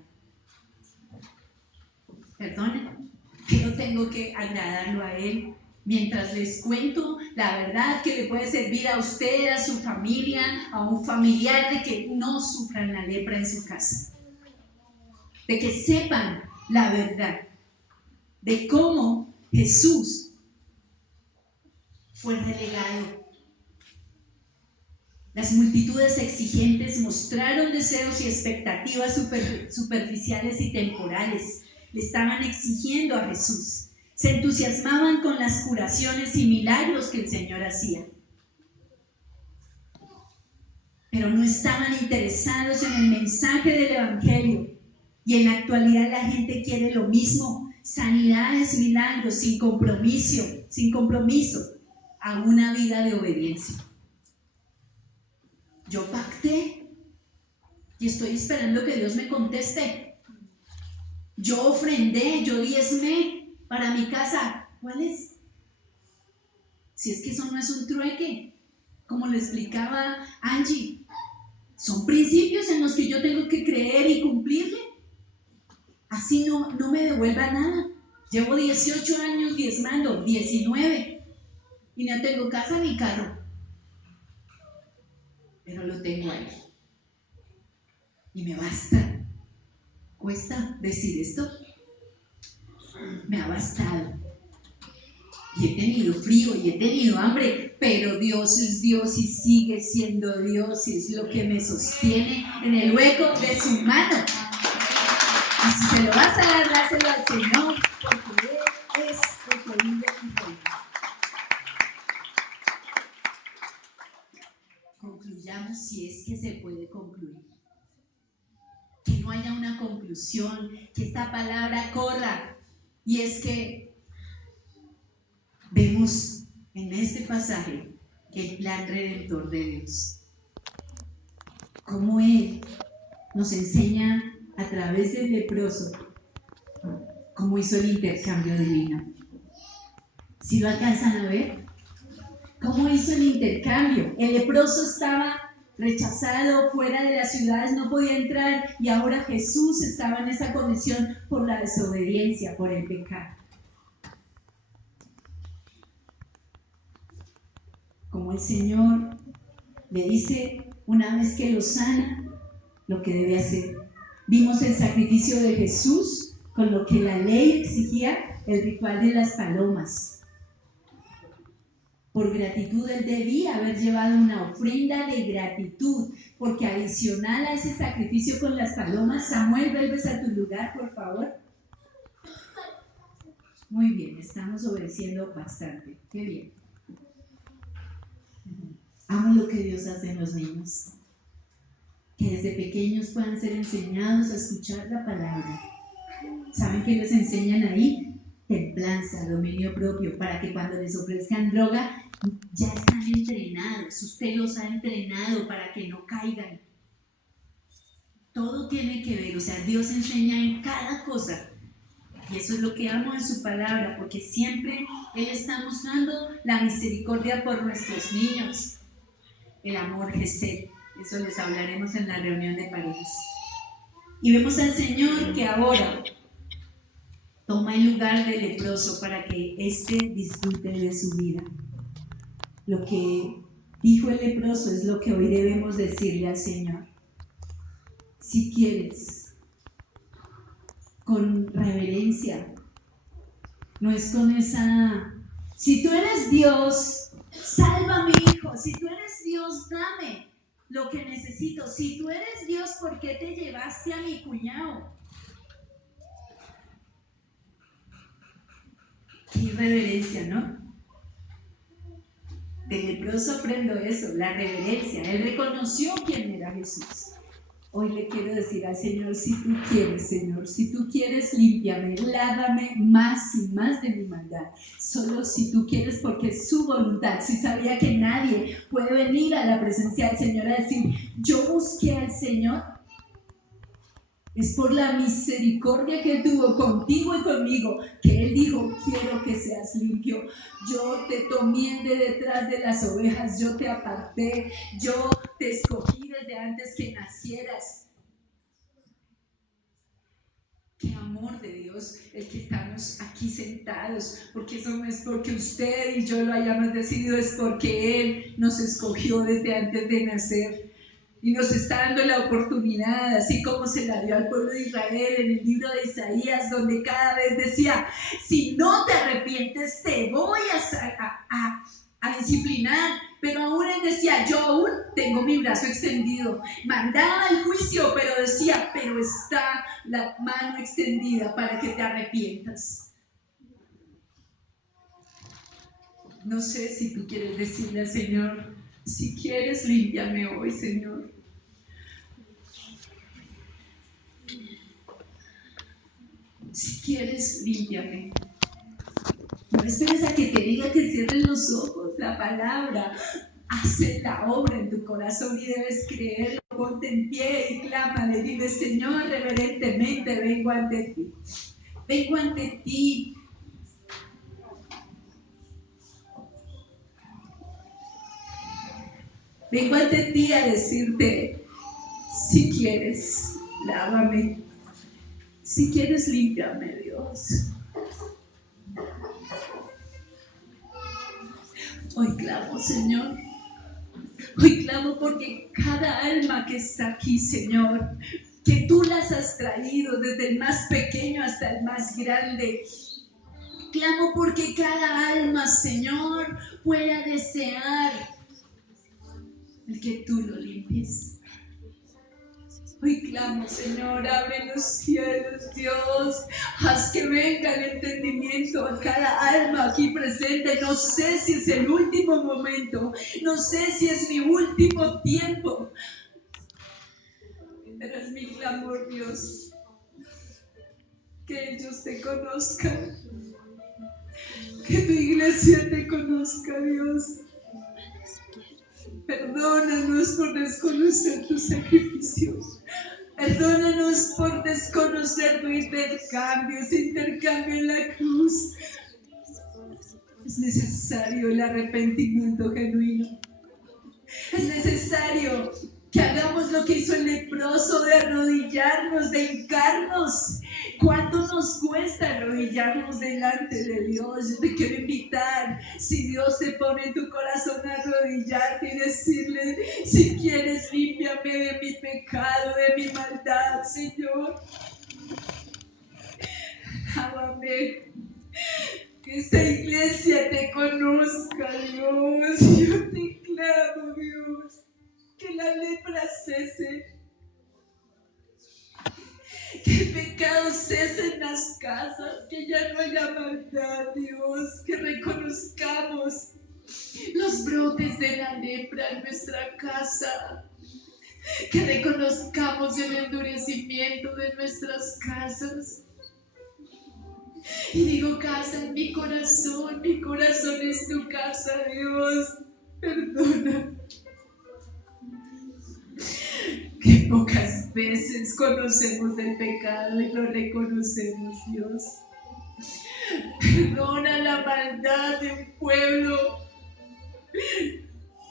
Perdonen, que yo tengo que agradarlo a Él. Mientras les cuento la verdad que le puede servir a usted, a su familia, a un familiar, de que no sufran la lepra en su casa. De que sepan la verdad de cómo Jesús fue relegado. Las multitudes exigentes mostraron deseos y expectativas superficiales y temporales. Le estaban exigiendo a Jesús. Se entusiasmaban con las curaciones y milagros que el Señor hacía. Pero no estaban interesados en el mensaje del Evangelio. Y en la actualidad la gente quiere lo mismo: sanidades, milagros, sin compromiso a una vida de obediencia. Yo pacté y estoy esperando que Dios me conteste. Yo ofrendé, yo diezmé para mi casa. ¿Cuál es? Si es que eso no es un trueque, como le explicaba Angie, son principios en los que yo tengo que creer y cumplirle. Así no me devuelva nada. Llevo 18 años diezmando, 19, y no tengo casa ni carro, pero lo tengo ahí y me basta. ¿Cuesta decir esto? Me ha bastado. Y he tenido frío y he tenido hambre, pero Dios es Dios y sigue siendo Dios, y es lo que me sostiene en el hueco de su mano. Y si se lo vas a dar, dáselo al Señor, porque Él es el que vive y reina. Concluyamos, si es que se puede concluir. Que no haya una conclusión, que esta palabra corra. Y es que vemos en este pasaje el plan redentor de Dios. Cómo Él nos enseña a través del leproso cómo hizo el intercambio divino. ¿Sí lo alcanzan a ver? ¿Cómo hizo el intercambio? El leproso estaba rechazado, fuera de las ciudades, no podía entrar, y ahora Jesús estaba en esa condición por la desobediencia, por el pecado. Como el Señor le dice una vez que lo sana, lo que debe hacer. Vimos el sacrificio de Jesús con lo que la ley exigía, el ritual de las palomas. Por gratitud él debía haber llevado una ofrenda de gratitud, porque adicional a ese sacrificio con las palomas, Samuel, vuelves a tu lugar, por favor. Muy bien, estamos obedeciendo bastante. Qué bien. Amo lo que Dios hace en los niños. Que desde pequeños puedan ser enseñados a escuchar la palabra. ¿Saben qué les enseñan ahí? Templanza, dominio propio, para que cuando les ofrezcan droga ya están entrenados. Usted los ha entrenado para que no caigan. Todo tiene que ver, o sea, Dios enseña en cada cosa. Y eso es lo que amo en su palabra, porque siempre Él está mostrando la misericordia por nuestros niños. El amor Gesed, eso les hablaremos en la reunión de parejas. Y vemos al Señor que ahora toma el lugar del leproso para que éste disfrute de su vida. Lo que dijo el leproso es lo que hoy debemos decirle al Señor. Si quieres, con reverencia, no es con esa, si tú eres Dios, sálvame, hijo, si tú eres Dios, dame lo que necesito, si tú eres Dios, ¿por qué te llevaste a mi cuñado? Qué irreverencia, ¿no? Del leproso aprendo eso, la reverencia. Él reconoció quién era Jesús. Hoy le quiero decir al Señor, si tú quieres, Señor, si tú quieres, límpiame, lávame más y más de mi maldad. Solo si tú quieres, porque es su voluntad. Si sabía que nadie puede venir a la presencia del Señor a decir, yo busqué al Señor, es por la misericordia que Él tuvo contigo y conmigo, que Él dijo, quiero que seas limpio. Yo te tomé de detrás de las ovejas, yo te aparté, yo te escogí desde antes que nacieras. Qué amor de Dios el que estamos aquí sentados, porque eso no es porque usted y yo lo hayamos decidido, es porque Él nos escogió desde antes de nacer. Y nos está dando la oportunidad, así como se la dio al pueblo de Israel en el libro de Isaías, donde cada vez decía, si no te arrepientes, te voy a disciplinar. Pero aún él decía, yo aún tengo mi brazo extendido. Mandaba el juicio, pero decía, pero está la mano extendida para que te arrepientas. No sé si tú quieres decirle al Señor, si quieres, límpiame hoy, Señor. Si quieres, límpiame. No esperes a que te diga que cierres los ojos. La palabra hace la obra en tu corazón y debes creer. Ponte en pie y clámale. Dile, Señor, reverentemente vengo ante ti. Vengo ante ti. Vengo ante ti a decirte, si quieres, lávame. Si quieres, límpiame, Dios. Hoy clamo, Señor. Hoy clamo porque cada alma que está aquí, Señor, que tú las has traído desde el más pequeño hasta el más grande. Clamo porque cada alma, Señor, pueda desear el que tú lo limpies. Hoy clamo, Señor, abre los cielos, Dios, haz que venga el entendimiento a cada alma aquí presente. No sé si es el último momento, no sé si es mi último tiempo, pero es mi clamor, Dios, que ellos te conozcan, Que tu iglesia te conozca, Dios. Perdónanos por desconocer tu sacrificio. Perdónanos por desconocer tu intercambio, ese intercambio en la cruz. Es necesario el arrepentimiento genuino. Es necesario que hagamos lo que hizo el leproso, de arrodillarnos, de hincarnos. ¿Cuánto nos cuesta arrodillarnos delante de Dios? Yo te quiero invitar, si Dios te pone en tu corazón a arrodillarte y decirle, si quieres, límpiame de mi pecado, de mi maldad, Señor. Ámame. Que esta iglesia te conozca, Dios. Yo te clamo, Dios. Que la lepra cese. Que el pecado cese en las casas. Que ya no haya maldad, Dios. Que reconozcamos los brotes de la lepra en nuestra casa. Que reconozcamos el endurecimiento de nuestras casas. Y digo casa en mi corazón es tu casa, Dios. Perdona. Que pocas veces conocemos el pecado y lo reconocemos, Dios. Perdona la maldad de un pueblo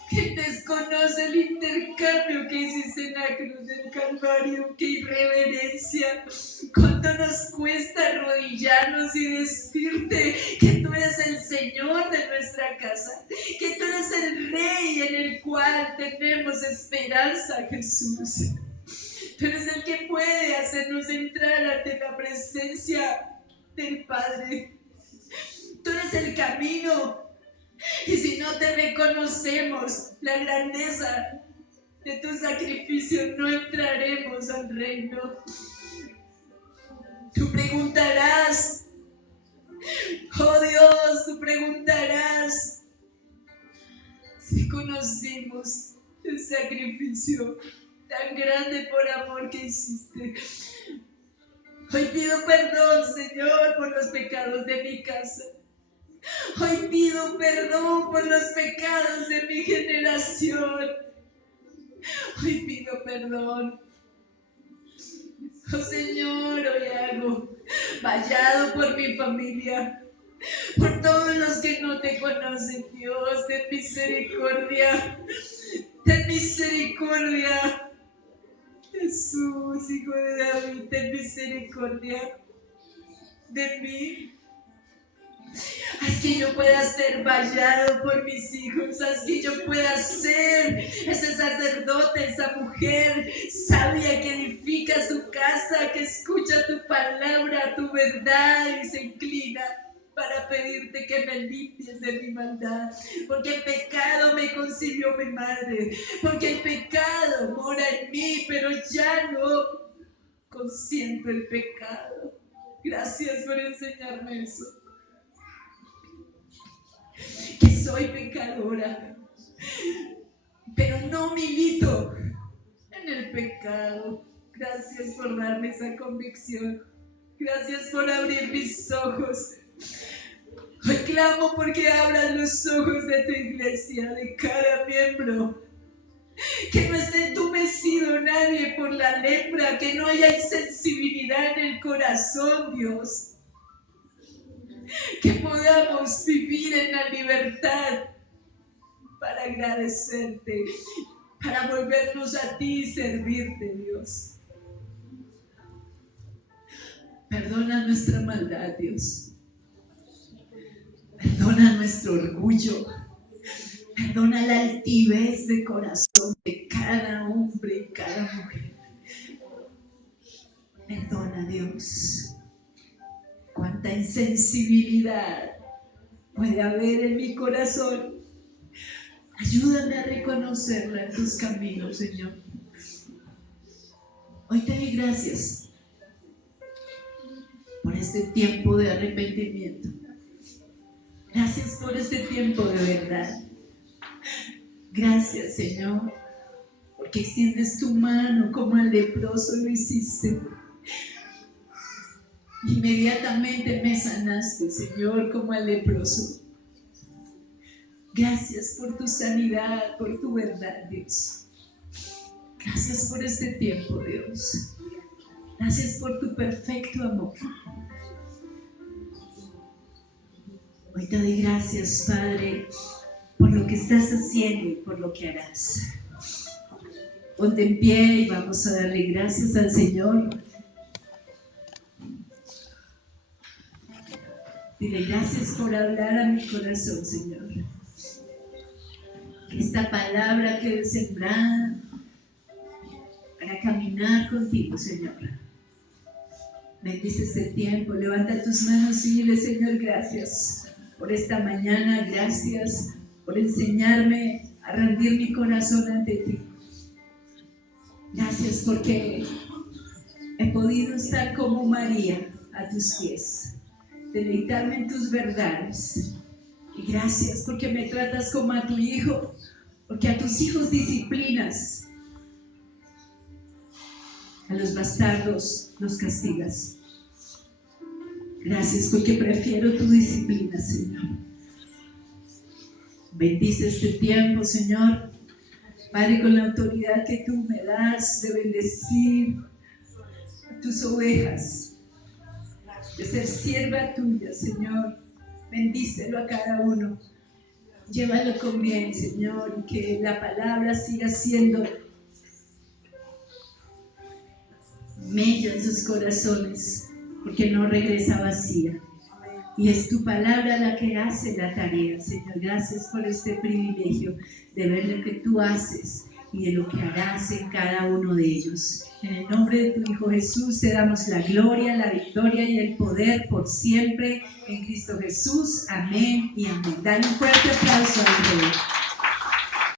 que desconoce el intercambio que hiciste en la cruz del Calvario. ¡Qué irreverencia! ¿Cuánto nos cuesta arrodillarnos y decirte que tú eres el Señor de nuestra casa? Que tú eres el Rey en el cual tenemos esperanza, Jesús. Tú eres el que puede hacernos entrar ante la presencia del Padre. Tú eres el camino. Y si no te reconocemos la grandeza de tu sacrificio, no entraremos al reino. Tú preguntarás, oh Dios, tú preguntarás si conocimos el sacrificio tan grande por amor que hiciste. Hoy pido perdón, Señor, por los pecados de mi casa. Hoy pido perdón por los pecados de mi generación. Hoy pido perdón. Oh Señor, hoy hago vallado por mi familia, por todos los que no te conocen, Dios. Ten misericordia, ten misericordia. Jesús, Hijo de David, ten misericordia de mí. Haz que yo pueda ser vallado por mis hijos, haz que yo pueda ser ese sacerdote, esa mujer sabia que edifica su casa, que escucha tu palabra, tu verdad y se inclina para pedirte que me limpies de mi maldad, porque el pecado me concibió mi madre, porque el pecado mora en mí, pero ya no consiento el pecado. Gracias por enseñarme eso. Que soy pecadora, pero no milito en el pecado. Gracias por darme esa convicción. Gracias por abrir mis ojos. Hoy clamo porque abras los ojos de tu iglesia, de cada miembro. Que no esté entumecido nadie por la lepra, que no haya insensibilidad en el corazón, Dios. Que podamos vivir en la libertad para agradecerte, para volvernos a ti y servirte, Dios. Perdona nuestra maldad, Dios. Perdona nuestro orgullo. Perdona la altivez de corazón de cada hombre y cada mujer. Perdona, Dios. Cuánta insensibilidad puede haber en mi corazón. Ayúdame a reconocerla en tus caminos, Señor. Hoy te doy gracias por este tiempo de arrepentimiento. Gracias por este tiempo de verdad. Gracias, Señor, porque extiendes tu mano como al leproso lo hiciste. Inmediatamente me sanaste, Señor, como al leproso. Gracias por tu sanidad, por tu verdad, Dios. Gracias por este tiempo, Dios. Gracias por tu perfecto amor. Hoy te doy gracias, Padre, por lo que estás haciendo y por lo que harás. Ponte en pie y vamos a darle gracias al Señor. Dile gracias por hablar a mi corazón, Señor. Que esta palabra quede sembrada para caminar contigo, Señor. Bendice este tiempo, levanta tus manos y dile, Señor, gracias por esta mañana, gracias por enseñarme a rendir mi corazón ante ti. Gracias porque he podido estar como María a tus pies, deleitarme en tus verdades. Y gracias porque me tratas como a tu hijo, porque a tus hijos disciplinas, a los bastardos los castigas. Gracias porque prefiero tu disciplina, Señor. Bendice este tiempo, Señor. Padre, con la autoridad que tú me das de bendecir a tus ovejas, de ser sierva tuya, Señor. Bendícelo a cada uno. Llévalo con bien, Señor, y que la palabra siga siendo mella en sus corazones, porque no regresa vacía. Y es tu palabra la que hace la tarea, Señor. Gracias por este privilegio de ver lo que tú haces y de lo que harás en cada uno de ellos. En el nombre de tu Hijo Jesús te damos la gloria, la victoria y el poder por siempre en Cristo Jesús. Amén y amén. Dale un fuerte aplauso al Rey.